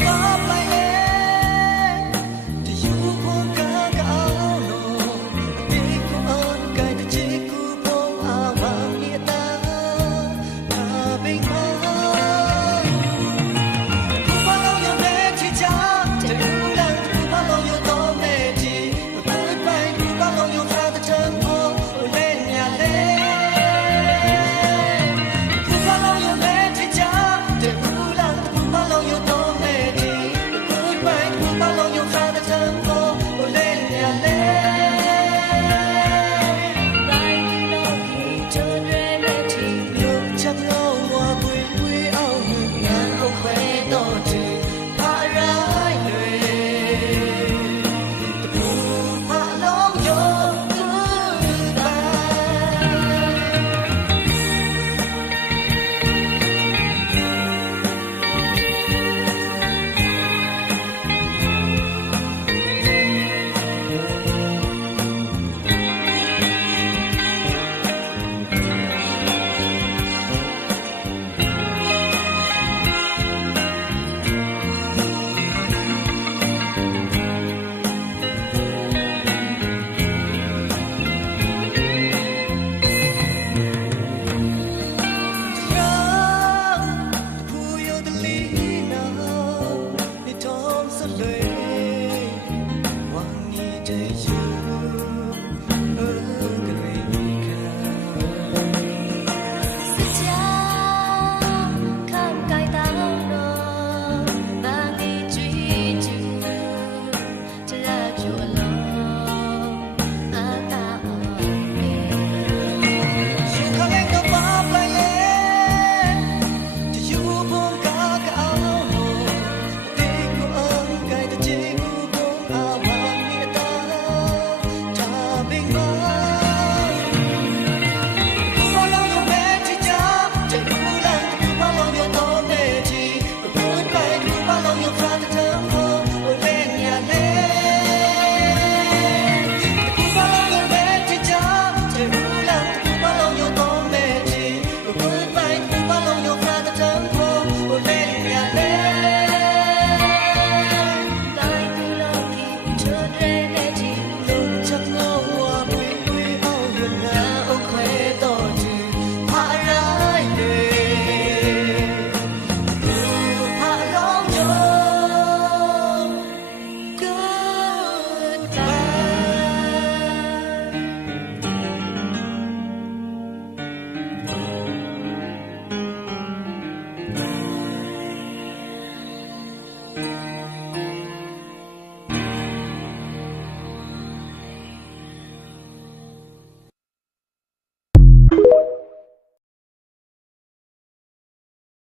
your place. 你同色泪，望你的忧。